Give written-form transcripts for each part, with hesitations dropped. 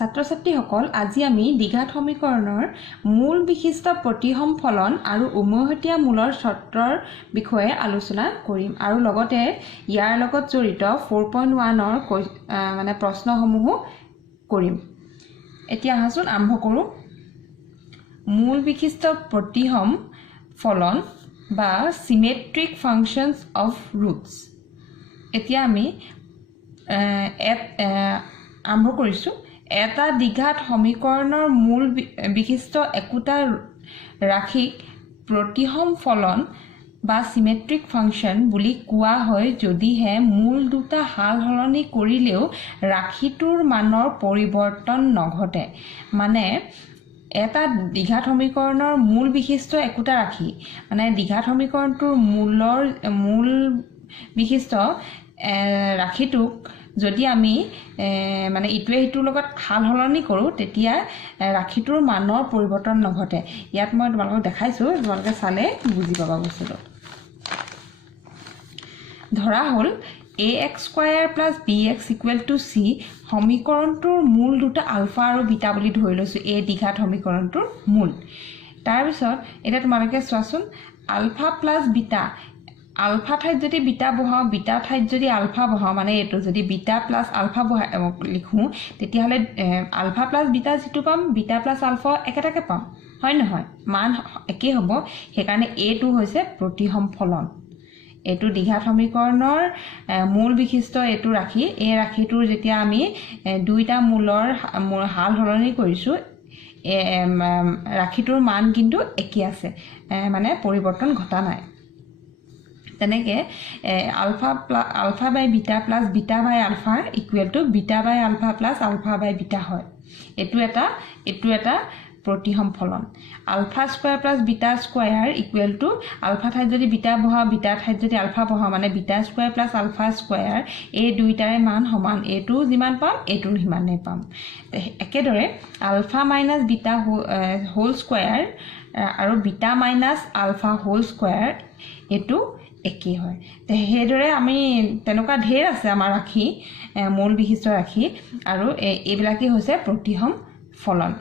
ছাত্ৰ ছাত্ৰীসকল আজি আমি দ্বিঘাত সমীকৰণৰ মূল বিশিষ্ট প্ৰতিসম ফলন আৰু উমৈহতীয়া মূলৰ চৰ্তৰ বিষয়ে আলোচনা কৰিম আৰু লগতে ইয়াৰ লগত জড়িত 4.1 মানে প্ৰশ্নসমূহ কৰিম। এতিয়া আহাচোন আৰম্ভ কৰোঁ। মূল বিশিষ্ট প্ৰতিসম ফলন বা সিমেট্ৰিক ফাংশনস অফ ৰুটস। এতিয়া আমি আৰম্ভ কৰিছোঁ। এটা দ্বিঘাত সমীকৰণৰ মূল বিশিষ্ট একোটা ৰাশিক প্ৰতিসম ফলন বা সিমেট্ৰিক ফাংশন বুলি কোৱা হয় যদিহে মূল দুটা হাল সলনি কৰিলেও ৰাশিটোৰ মানৰ পৰিৱৰ্তন নঘটে। মানে এটা দ্বিঘাত সমীকৰণৰ মূল বিশিষ্ট একোটা ৰাশি মানে দ্বিঘাত সমীকৰণটোৰ মূল বিশিষ্ট ৰাশিটোক যদি আমি মানে ইটোৱে সিটোৰ লগত হাল সলনি কৰোঁ তেতিয়া ৰাশিটোৰ মানৰ পৰিৱৰ্তন নঘটে। ইয়াত মই তোমালোকক দেখাইছোঁ, তোমালোকে চালে বুজি পাবা বস্তুটো। ধৰা হ'ল ax² + bx = c সমীকৰণটোৰ মূল দুটা আলফা আৰু বিটা বুলি ধৰি লৈছোঁ। এই দ্বিঘাত সমীকৰণটোৰ মূল। তাৰপিছত এতিয়া তোমালোকে চোৱাচোন, আলফা প্লাছ বিটা, আলফা ঠাইত যদি বিটা বহাওঁ, বিটা ঠাইত যদি আলফা বহাওঁ, মানে এইটো যদি বিটা প্লাছ আলফা লিখোঁ তেতিয়াহ'লে আলফা প্লাছ বিটা যিটো পাম বিটা প্লাছ আলফা একেটাকে পাম, হয় নহয়? মান একেই হ'ব। সেইকাৰণে এইটো হৈছে প্ৰতিসম ফলন। এইটো দ্বিঘাত সমীকৰণৰ মূল বিশিষ্ট এইটো ৰাশি। এই ৰাশিটোৰ যেতিয়া আমি দুইটা মূলৰ হাল সলনি কৰিছোঁ ৰাশিটোৰ মান কিন্তু একেই আছে, মানে পৰিৱৰ্তন ঘটা নাই। তেনেকে আলফা বাই বিটা প্লাছ বিটা বাই আলফা = বিটা বাই আলফা প্লাছ আলফা বাই বিটা হয়। এইটো এটা প্ৰতিসম ফলন। α² প্লাছ β² = আলফা ঠাইত যদি বিটা বহাওঁ, বিটা ঠাইত যদি আলফা বহাওঁ, মানে β² প্লাছ α², এই দুইটাৰে মান সমান। এইটো যিমান পাম এইটোৰ সিমানেই পাম। একেদৰে alpha minus beta whole square আৰু beta minus alpha whole square এইটো একেই হয়। সেইদৰে আমি তেনেকুৱা ঢেৰ আছে আমাৰ ৰাশি, মূল বিশিষ্ট ৰাশি, আৰু এইবিলাকেই হৈছে প্ৰতিসম ফলন।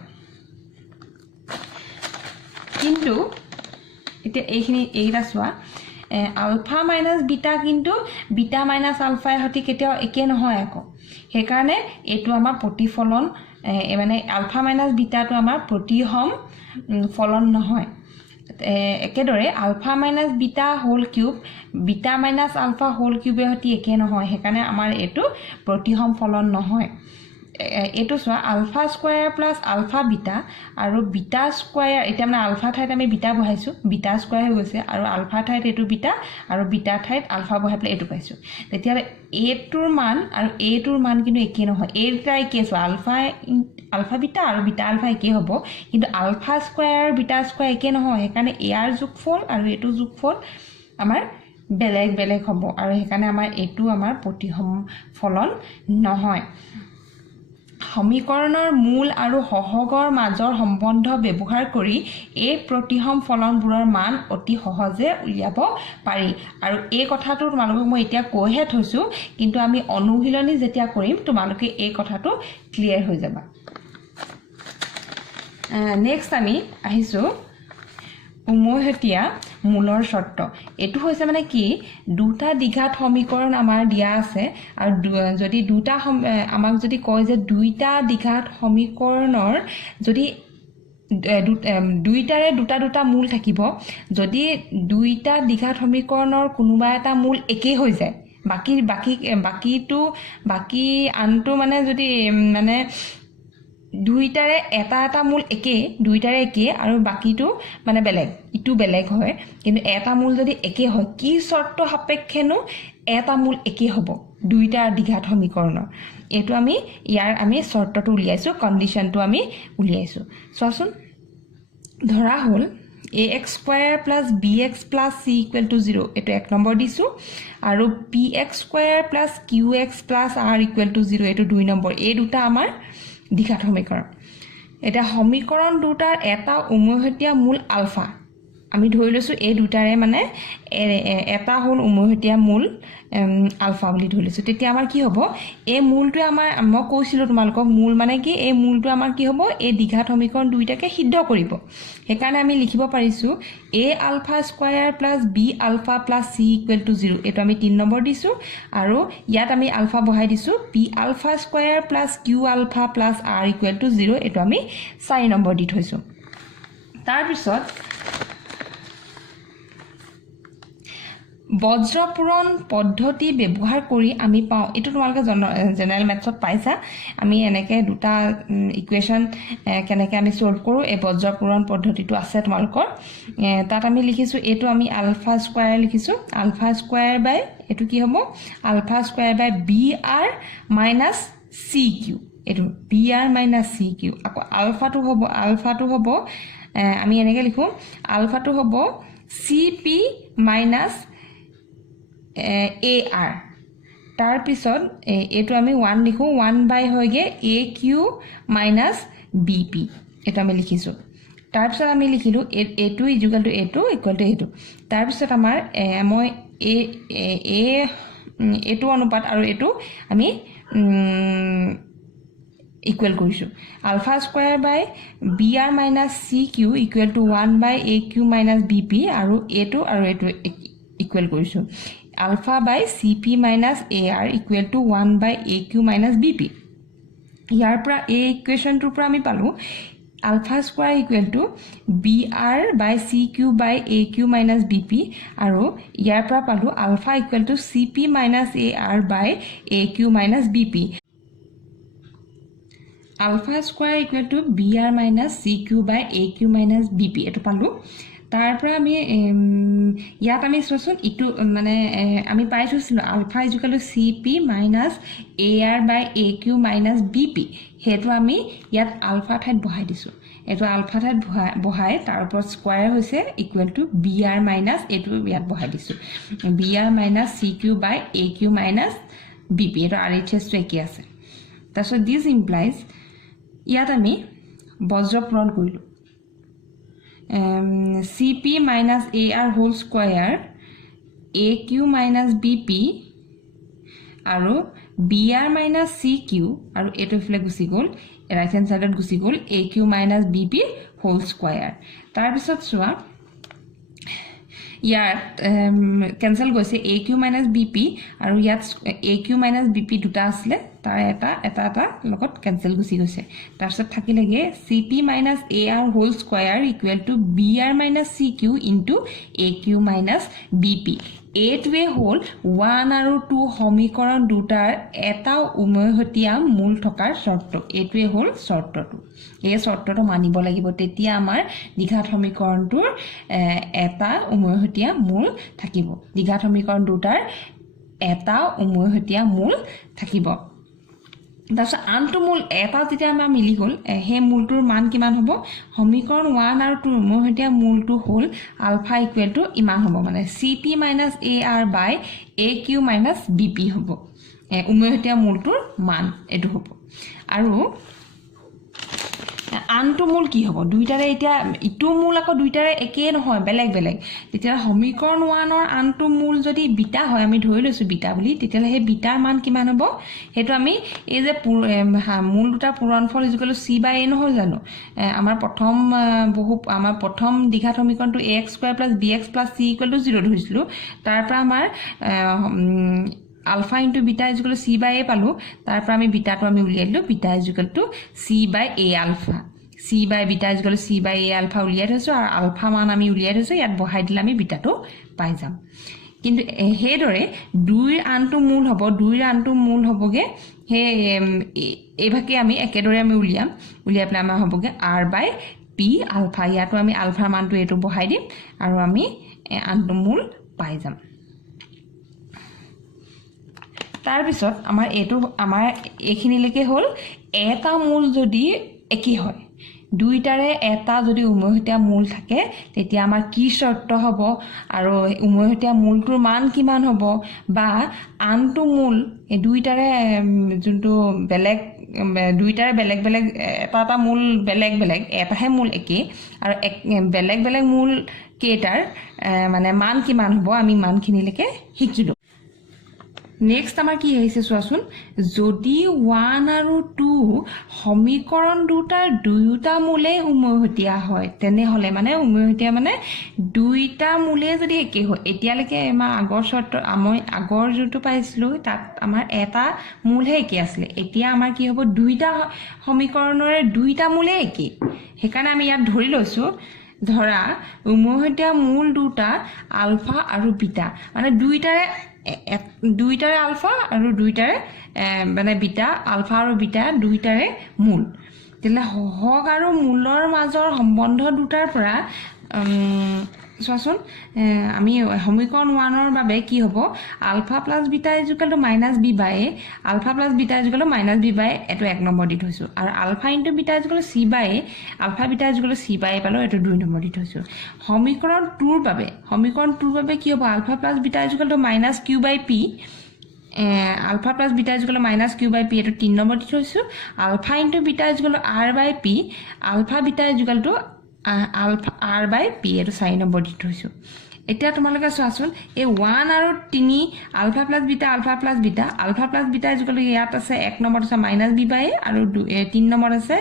কিন্তু এতিয়া এইকেইটা চোৱা, আলফা মাইনাছ বিটা কিন্তু বিটা মাইনাছ আলফাৰ সৈতে কেতিয়াও একে নহয় আকৌ। সেইকাৰণে এইটো আমাৰ প্ৰতিফলন, মানে আলফা মাইনাছ বিটাটো আমাৰ প্ৰতিসম ফলন নহয়। একেদৰে alpha minus beta whole cube beta minus alpha whole কিউবৰ সৈতে একে নহয়। সেইকাৰণে আমাৰ এইটো প্ৰতিসম ফলন নহয়। এইটো চোৱা, α² প্লাছ আলফা বিটা আৰু β², এতিয়া মানে আলফা ঠাইত আমি বিটা বহাইছোঁ, β² হৈ গৈছে, আৰু আলফা ঠাইত এইটো বিটা আৰু বিটা ঠাইত আলফা বহাই পেলাই এইটো পাইছোঁ। তেতিয়াহ'লে এইটোৰ মান আৰু এইটোৰ মান কিন্তু একেই নহয়। এই দুটা একেই চোৱা, আলফা বিটা আৰু বিটা আলফা একেই হ'ব, কিন্তু α² আৰু β² একেই নহয়। সেইকাৰণে ইয়াৰ যোগফল আৰু এইটো যোগফল আমাৰ বেলেগ বেলেগ হ'ব, আৰু সেইকাৰণে আমাৰ এইটো আমাৰ প্ৰতিসম ফলন নহয়। সমীকৰণৰ মূল আৰু সহগৰ মাজৰ সম্বন্ধ ব্যৱহাৰ কৰি এই প্ৰতিসম ফলনবোৰৰ মান অতি সহজে উলিয়াব পাৰি। আৰু এই কথাটো তোমালোকক মই এতিয়া কৈহে থৈছোঁ, কিন্তু আমি অনুশীলনী যেতিয়া কৰিম তোমালোকে এই কথাটো ক্লিয়াৰ হৈ যাবা। নেক্সট আমি আহিছোঁ উমৈহতীয়া মূলৰ চৰ্ত। এইটো হৈছে মানে কি, দুটা দ্বিঘাত সমীকৰণ আমাৰ দিয়া আছে, আৰু যদি আমাক যদি কয় যে দুইটা দ্বিঘাত সমীকৰণৰ যদি দুইটাৰে দুটা মূল থাকিব, যদি দুইটা দ্বিঘাত সমীকৰণৰ কোনোবা এটা মূল একেই হৈ যায়, বাকী আনটো মানে যদি মানে দুইটাৰে এটা মূল দুইটাৰে একেই আৰু বাকীটো মানে ইটো বেলেগ হয়, কিন্তু এটা মূল যদি একেই হয়, কি চৰ্ত সাপেক্ষেনো এটা মূল একেই হ'ব দুইটা দ্বিঘাত সমীকৰণৰ? এইটো আমি চৰ্তটো উলিয়াইছোঁ, কণ্ডিশ্যনটো আমি উলিয়াইছোঁ। চোৱাচোন, ধৰা হ'ল ax² + bx + c = 0, এইটো 1 নম্বৰ দিছোঁ, আৰু px² + qx + r = 0, এইটো 2 নম্বৰ। এই দুটা আমাৰ দ্বিঘাত সমীকৰণ। এতিয়া সমীকৰণ দুটাৰ এটা উমৈহতীয়া মূল আলফা, আমি ধৰি লৈছো এই দুটাৰে মানে এটা হল উমৈহতীয়া মূল আলফা বুলি ধৰি লৈছো তেতিয়া আমাৰ কি হ'ব এই মূলটো আমাৰ মই কৈছিলো তোমালোকক মূল মানে কি এই মূলটো আমাৰ কি হ'ব এই দ্বিঘাত সমীকৰণ দুইটাকে সিদ্ধ কৰিব সেইকাৰণে আমি লিখিব পাৰিছো a alpha square plus b alpha plus c equal to 0 এটো আমি 3 নম্বৰ দিছো আৰু ইয়াত আমি আলফা বহাই দিছো p alpha square plus q alpha plus r equal to 0 এটো আমি 4 নম্বৰ দি থৈছো তাৰ পিছত বজ্ৰপুৰণ পদ্ধতি ব্যৱহাৰ কৰি আমি পাও এটো তোমালোকে জেনাৰেল ম্যাথছত পাইছা আমি এনেকে দুটা ইকুৱেচন কেনেকে আমি সলভ কৰো এই বজ্ৰপুৰণ পদ্ধতিটো আছে তোমালোকৰ তাত আমি লিখিছো এটো আমি আলফা স্কয়াৰ লিখিছো আলফা স্কয়াৰ বাই এটো কি হ'ব আলফা স্কয়াৰ বাই br minus cq এটো br minus cq আকৌ আলফাটো হ'ব আমি এনেকে লিখো আলফাটো হ'ব cp minus AR তাৰ পিছত এটো আমি 1 লিখো 1 বাই হয়গে AQ minus BP এটা আমি লিখিছো তাৰ পিছত আমি লিখিলো A2 equal to A2 equal to A2 তাৰ পিছত আমাৰ মই A2 অনুপাত আৰু এটো আমি ইকুৱেল কৰিছো ULFA square by br minus cq equal to 1 by aq minus bp আৰু A2 আৰু A2 ইকুৱেল কৰিছো alpha by cp minus ar equal to 1 by aq minus bp ইয়াৰ পৰা এই ইকুৱেচনটোৰ পৰা আমি পালো alpha square equal to br by cq by aq minus bp আৰু ইয়াৰ পৰা পালো alpha equal to cp minus ar by aq minus bp alpha square equal to br minus cq by aq minus bp এটো পালো তাৰ পৰা আমি ইয়াত আমি সচোন ইটো মানে আমি পাইছো alpha equal to cp minus ar by aq minus bp হেতু আমি ইয়াত আলফা ঠাইত বহাই দিছো এটো আলফা ঠাইত বহাই তাৰ ওপৰত স্কয়াৰ হৈছে ইকুয়াল টু br minus এটো ইয়াত বহাই দিছো br minus cq by aq minus bp এটো RHS টো কি আছে তাছত দিস ইমপ্লাইজ ইয়াত আমি বজ্ৰপুৰণ কৰিলো cp minus ar whole square aq minus bp আৰু br minus cq আৰু এটো ফলে গুছি গল ৰাইট হ্যান্ড সাইডত গুছি গল aq minus bp whole square তাৰ পিছত সোৱা ইয়াত ক্যান্সেল গৈছে aq minus bp আৰু ইয়াত aq minus bp দুটা আছিল তাৰ এটা লগত ক্যান্সেল গুছি গৈছে তাৰছত থাকিলেগে cp minus ar whole square equal to br minus cq into aq minus bp এইটোৱে হল 1 আৰু 2 সমীকৰণ দুটাৰ এটা উমৈহতীয়া মূল থকাৰ শৰ্ত এইটোৱে হল শৰ্তটো এই শৰ্তটো মানিব লাগিব তেতিয়া আমাৰ দ্বিঘাত সমীকৰণটোৰ এটা উমৈহতীয়া মূল থাকিব দ্বিঘাত সমীকৰণ দুটাৰ এটা উমৈহতীয়া মূল থাকিব দাস আনটো মূল এটা যেতিয়া আমাৰ মিলি গল হে মূলটোৰ মান কিমান হ'ব সমীকৰণ 1 আৰু 2 উমৈহতীয়া মূলটো হল আলফা ইকুৱেল টু ইমান হ'ব মানে cp ar by aq bp হ'ব উমৈহতীয়া মূলটোৰ মান এটো হ'ব আৰু আনটো মূল কি হ'ব দুইটাৰে এতিয়া ইটো মূল আকৌ দুইটাৰে একে নহয় বেলেগ বেলেগ তেতিয়া সমীকৰণ 1 ৰ আনটো মূল যদি বিটা হয় আমি ধৰি লৈছো বিটা বুলি তেতিয়া হে বিটাৰ মান কিমান হ'ব হেতু আমি এই যে মূল দুটা পূৰণফল equal to c by a নহয় জানো আমাৰ প্ৰথম দ্বিঘাত সমীকৰণটো ax স্কয়াৰ + bx + c = 0 ধৰিছিলো তাৰ পৰা আমাৰ alpha into beta is equal to c by a পালো তাৰ পৰা আমি বিটাটো আমি উলিয়াই দিলো beta is equal to c by a alpha c by beta is equal to c by a alpha উলিয়াই থৈছো আৰু আলফা মান আমি উলিয়াই থৈছো ইয়াত বহাই দিলে আমি বিটাটো পাই যাম কিন্তু হেদৰে 2 ৰ আনটো মূল হ'বগে হে এভাকে আমি একেদৰে আমি উলিয়াই পেলাই আমাৰ হ'বগে r by p alpha ইয়াটো আমি আলফা মানটো এটো বহাই দিম আৰু আমি আনটো মূল পাই যাম তাৰ পিছত আমাৰ এখিনিলৈকে হল এটা মূল যদি একি হয় দুইটাৰে এটা যদি উমৈহতীয়া মূল থাকে তেতিয়া আমাৰ কি শৰ্ত হ'ব আৰু উমৈহতীয়া মূলটোৰ মান কিমান হ'ব বা আনটো মূল এই দুইটাৰে যোনটো বেলেগ দুইটাৰ বেলেগ বেলেগ এটা মূল বেলেগ বেলেগ এটাহে মূল একে আৰু বেলেগ বেলেগ মূল কেইটাৰ মানে মান কিমান হ'ব আমি মানখিনিলৈকে শিকিলোঁ নেক্সট আমাৰ কি আহিছে চোৱাচোন যদি 1 আৰু 2 সমীকৰণ দুটাৰ দুয়োটা মূলে উমৈহতীয়া হয় তেনেহ'লে মানে উমৈহতীয়া মানে দুইটা মূলে যদি একে হয় এতিয়ালৈকে আমাৰ আগৰ যোনটো পাইছিলোঁ তাত আমাৰ এটা মূলহে একে আছিলে এতিয়া আমাৰ কি হ'ব দুইটা সমীকৰণৰে দুইটা মূলে একে সেইকাৰণে আমি ইয়াত ধৰি লৈছোঁ ধৰা উমৈহতীয়া মূল দুটা আলফা আৰু বিটা মানে দুইটাৰে আলফা আৰু দুইটাৰে মানে বিটা আলফা আৰু বিটা দুইটাৰে মূল তেতিয়াহ'লে সহগ আৰু মূলৰ মাজৰ সম্বন্ধ দুটাৰ পৰা চোৱাচোন আমি সমীকৰণ 1ৰ বাবে কি হ'ব alpha plus beta equal to minus B by a alpha plus beta equal to minus B by এইটো 1 নম্বৰ দি থৈছোঁ আৰু alpha into beta equal to c by a alpha beta equal to c by a পালোঁ এইটো 2 number দি থৈছোঁ সমীকৰণ 2ৰ বাবে কি হ'ব alpha plus beta equal to minus Q by p alpha plus beta equal to minus Q by p এইটো 3 নম্বৰ দি থৈছোঁ alpha into beta equal to r by p alpha beta equal to alpha r by p এইটো 4 number দি থৈছোঁ এতিয়া তোমালোকে চোৱাচোন এই 1 আৰু 3 alpha plus beta equal to ইয়াত আছে 1 নম্বৰত আছে মাইনাছ বি বাই আৰু 3 নম্বৰত আছে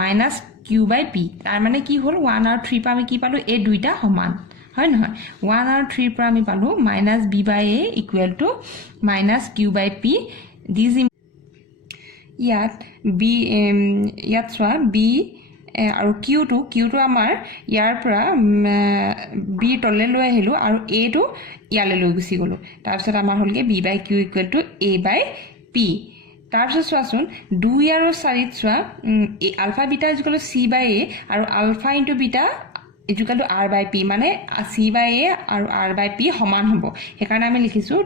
মাইনাছ কিউ বাই পি তাৰ মানে কি হ'ল 1 আৰু 3 পৰা আমি কি পালোঁ এই দুইটা সমান হয় নহয় 1 আৰু 3 পৰা আমি পালোঁ minus B by A equal to minus Q by P this ইয়াত চোৱা বি আৰু কিউটো আমাৰ ইয়াৰ পৰা বি তললৈ লৈ আহিলোঁ আৰু এটো ইয়ালৈ লৈ গুচি গ'লোঁ তাৰপিছত আমাৰ হ'লগৈ b by q equal to a by p তাৰপিছত চোৱাচোন 2 আৰু 4ত চোৱা alpha beta equal to c by a আৰু alpha into beta equal to r by p মানে চি বাই এ আৰু আৰ বাই পি সমান হ'ব সেইকাৰণে আমি লিখিছোঁ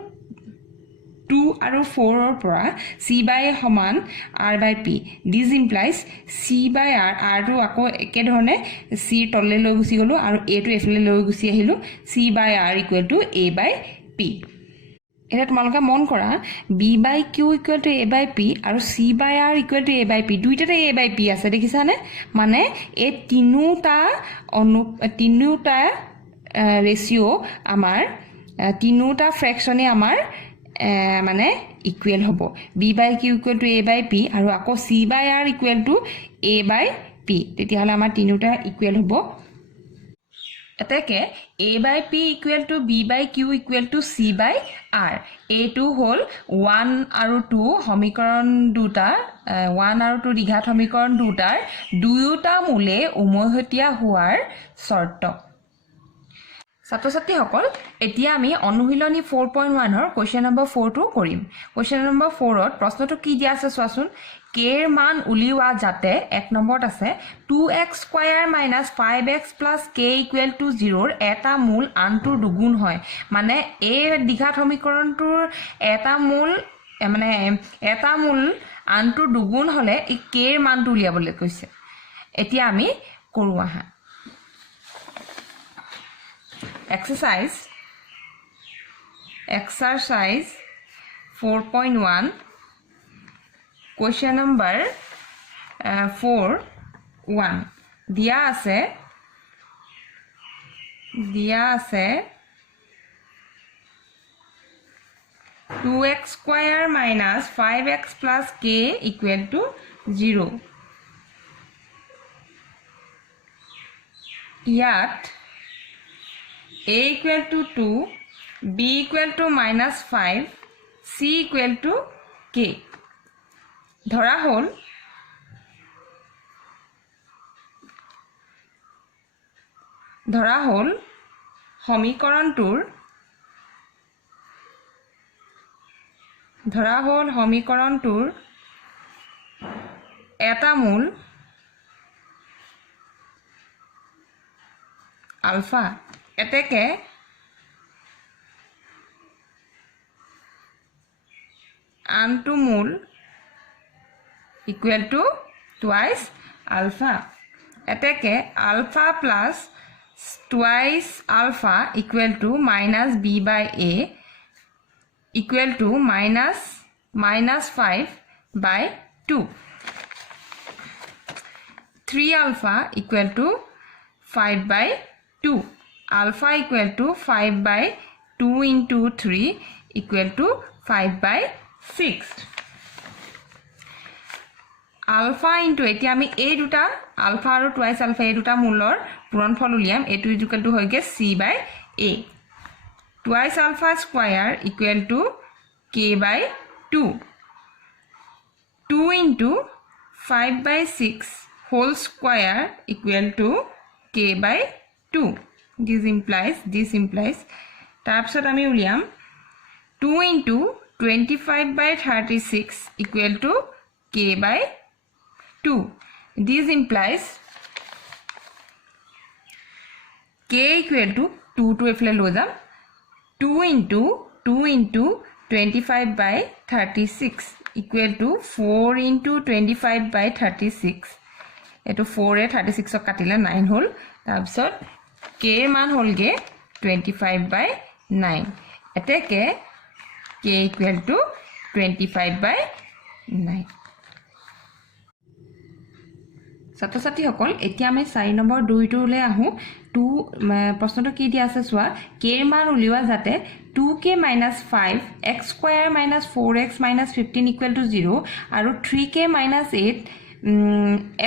2 আৰু 4ৰ পৰা চি বাই এ সমান R by P this implies C by আৰটো আকৌ একেধৰণে চিৰ তললৈ লৈ গুচি গ'লোঁ আৰু এটো এফালে লৈ গুচি আহিলোঁ c by r equal to a by p এতিয়া তোমালোকে মন কৰা b by q equal to a by p আৰু c by r equal to a by p দুইটাতে এ বাই পি আছে দেখিছানে মানে এই তিনিওটা ৰেচিঅ' আমাৰ তিনিওটা ফ্ৰেকশ্যনে আমাৰ মানে ইকুৱেল হ'ব b by q equal to a by p আৰু আকৌ c by r equal to a by p তেতিয়াহ'লে আমাৰ তিনিওটা ইকুৱেল হ'ব এতেকে a by p equal to b by q equal to c by r এইটো হ'ল 1 আৰু 2 সমীকৰণ দুটা 1 আৰু 2 দ্বিঘাত সমীকৰণ দুটাৰ দুয়োটা মূলে উমৈহতীয়া হোৱাৰ চৰ্ত ছাত্ৰ ছাত্ৰীসকল এতিয়া আমি অনুশীলনী 4.1ৰ কুৱেশ্যন নম্বৰ 4টো কৰিম কুৱেশ্যন নম্বৰ 4ত প্ৰশ্নটো কি দিয়া আছে চোৱাচোন কেৰ মান উলিওৱা যাতে 1 নম্বৰত আছে 2x square minus 5x plus k equal to 0ৰ এটা মূল আনটোৰ দুগুণ হয় মানে এই দ্বিঘাত সমীকৰণটোৰ এটা মূল আনটোৰ দুগুণ হ'লে এই কেৰ মানটো উলিয়াবলৈ কৈছে এতিয়া আমি কৰোঁ আহা exercise 4.1 question number 4.1 দিয়া আছে 2x square minus 5x plus k equal to 0 ইয়াত a equal to 2 b equal to minus 5 c equal to k ধৰা হ'ল সমীকৰণটোৰ এটা মূল আলফা এতেকে আনটো মূল ইকুৱেল টু টুৱাইচ আলফা এতেকে alpha plus twice alpha equal to minus B by A equal to minus 5 by 2 3 alpha equal to 5 by 2 alpha equal to 5 by 2 into 3 equal to 5 by 6 alpha into এতিয়া আমি এই দুটা alpha আৰু twice alpha এই দুটা মূলৰ পূৰণফল উলিয়াম এটো ইকুৱেল টু হয়গে c by a twice alpha square equal to k by 2 2 into 5 by 6 whole square equal to k by 2 this implies তাৰপিছত আমি উলিয়াম 2 into 25 by 36 equal to k by 2 this implies k equal to 2 to এফালে লৈ যাম 2 into 25 by 36 equal to 4 into 25 by 36 এটো 4 এ 36 ক কাটিলে 9 হল তাৰপিছত k মান হলগে 25 by 9 এতেকে k equal to 25 by 9 ছাত্রছাত্রী সকল এতিয়া আমি 4 নম্বৰ 2 টোলে আহু 2 প্ৰশ্নটো কি দিয়া আছে সোৱা k এর মান উলিওয়া যাতে 2k - 5 x square - 4x - 15 = 0 আৰু 3k - 8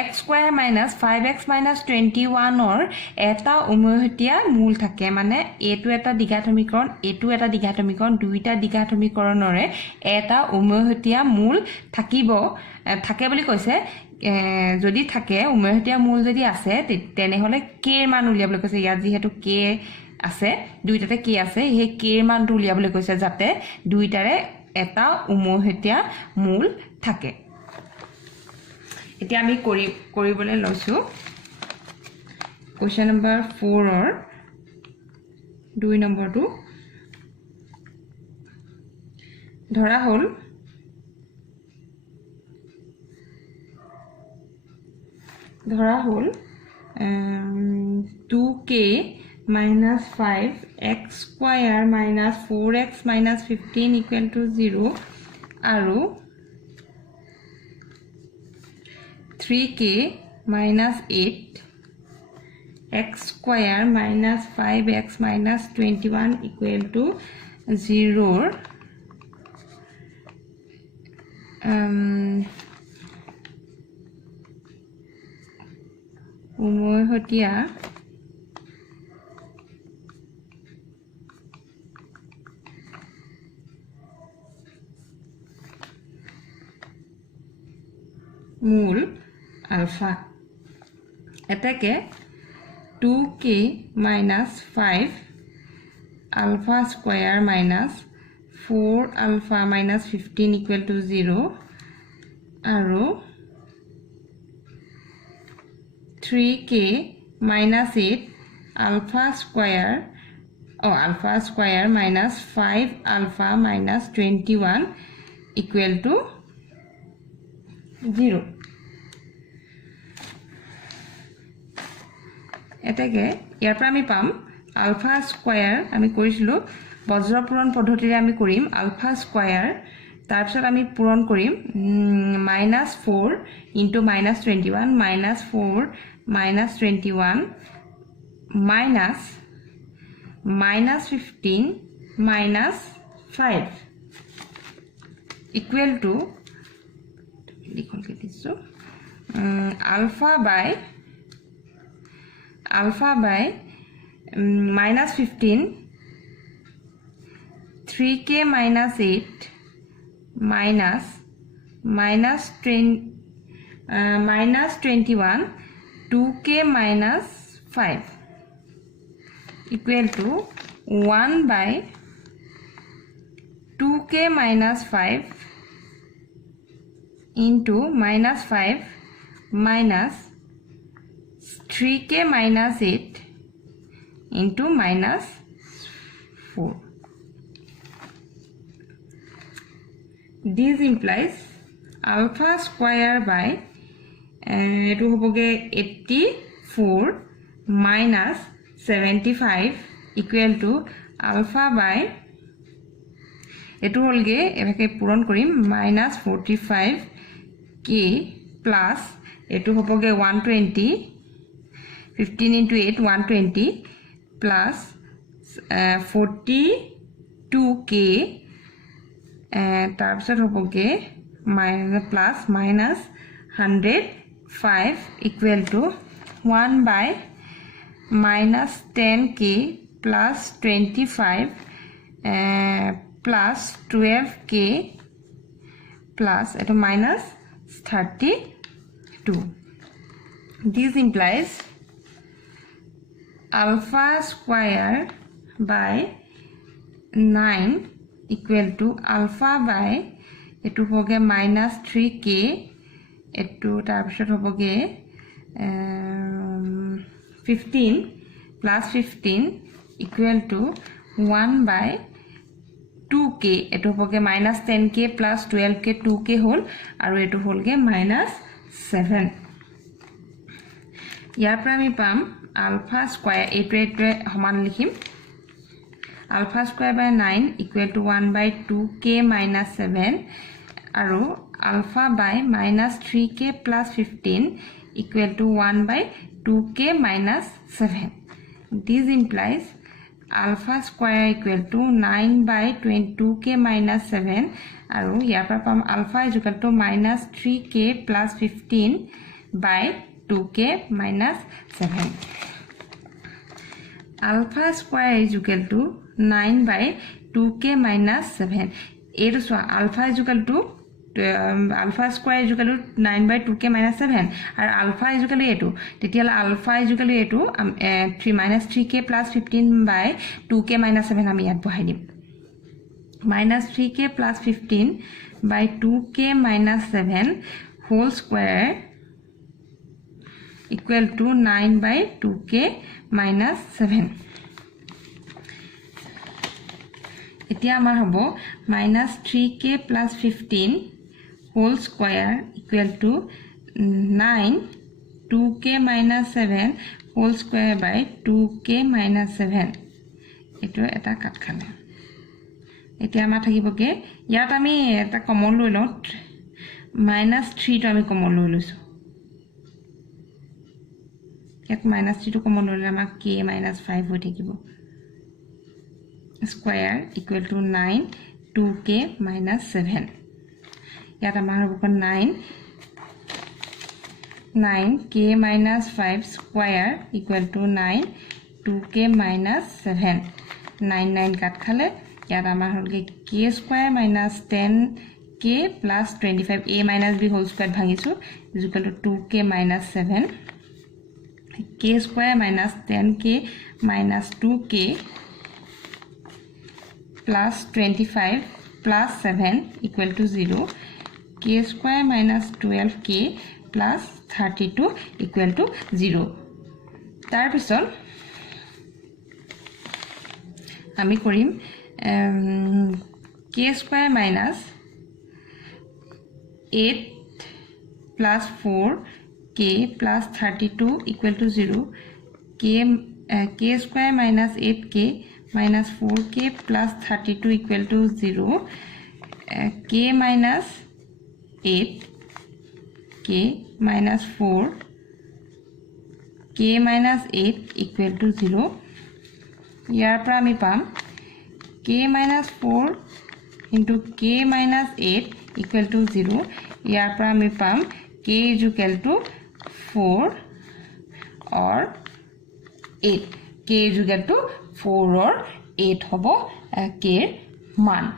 x square - 5x - 21 or এটা উমহতীয়া মূল থাকে মানে এটো এটা দ্বিঘাত সমীকৰণ এটো এটা দ্বিঘাত সমীকৰণ দুইটা দ্বিঘাত সমীকৰণৰে এটা উমহতীয়া মূল থাকিব থাকে বুলি কৈছে যদি থাকে উমহতীয়া মূল যদি আছে তেনে হলে k এর মান উলিয়াবলৈ কৈছে ইয়াত যেহেতু k আছে দুইটাতে k আছে এই k এর মান উলিয়াবলৈ কৈছে যাতে দুইটাৰে এটা উমহতীয়া মূল থাকে এতিয়া আমি কৰিবলৈ লৈছো কোৱেশ্চন নম্বৰ 4 অৰ 2 নম্বৰটো ধৰা হল (2k - 5 x square - 4x - 15 = 0 আৰু 3k - 8 x square - 5x - 21 = 0 উমহতীয়া মূল alpha এটাকে 2k - 5 alpha square - 4 alpha - 15 = 0 আৰু 3k - 8 alpha square - 5 alpha - 21 = 0 এটাকে ইয়াৰ পৰা আমি পাম আলফা স্কয়াৰ আমি কৰিছিলো বজ্ৰ পূৰণ পদ্ধতিৰে আমি কৰিম আলফা স্কয়াৰ তাৰ পিছত আমি পূৰণ কৰিম -4 * -21 -4 -21 -15 -5 equal to লিখল কে দিছো alpha by -15 3k - 8 -21 2k - 5 equal to 1 by 2k - 5 into -5 minus 3k - 8 into -4 this implies alpha square by etu hoboge 84 minus 75 equal to alpha by etu holge ebake puron korim -45 k plus এটো হবগে 120 15 into 8 120 plus 42k তাৰপিছত হবগে plus minus 105 equal to 1 by minus 10k plus 25 plus 12k plus eto minus 32. This implies alpha square by 9 equal to alpha by eto hoge minus 3k eto tarpisot hoboge 15 plus 15 equal to 1 by 2k eto hoboge minus 10k plus 12k 2k hol aru eto holge minus 7 ইয়াৰ পৰা আমি পাম alpha square এটো সমান লিখিম alpha square by 9 equal to 1 by 2k minus 7 aru alpha by minus 3k plus 15 equal to 1 by 2k minus 7. This implies alpha square equal to 9 by 22k minus 7 aru yapra pam alpha is equal to minus 3k plus 15 by 2k minus 7. Alpha square is equal to 9 by 2k minus 7. Eto so alpha is equal to alpha square is equal to 9 by 2k minus 7 and alpha is equal to a2 tetiala alpha is equal to a2 3 minus 3k plus 15 by 2k minus 7 ami yat bahai dim minus 3k plus 15 by 2k minus 7 whole square equal to 9 by 2k minus 7 etia amar hobo minus 3k plus 15 whole square equal to 9 2k minus 7 whole square by 2k minus 7 eto eta kat khale etia ama thakiboge yat ami eta common loi lo minus 3 to ami common loi loisu yat minus 3 to common loi ama k minus 5 ho thakibo square equal to 9 2k minus 7 yat amar hobo 9k minus 5 square equal to 9 2k minus 7 9 9 kat khale yat amar holge k square minus 10k plus 25 a minus b whole square bhangisu is equal to 2k minus 7 k square minus 10k minus 2k plus 25 plus 7 equal to 0 k square minus 12k plus 32 equal to 0 tar pisol ami korim k square minus 8 plus 4k plus 32 equal to 0 k square minus 8k minus 4k plus 32 equal to 0 k minus 8 k minus 4 k minus 8 equal to 0 yar pra ami pam k minus 4 into k minus 8 equal to 0 yar pra ami pam k is equal to 4 or 8 k is equal to 4 or 8 hobo k man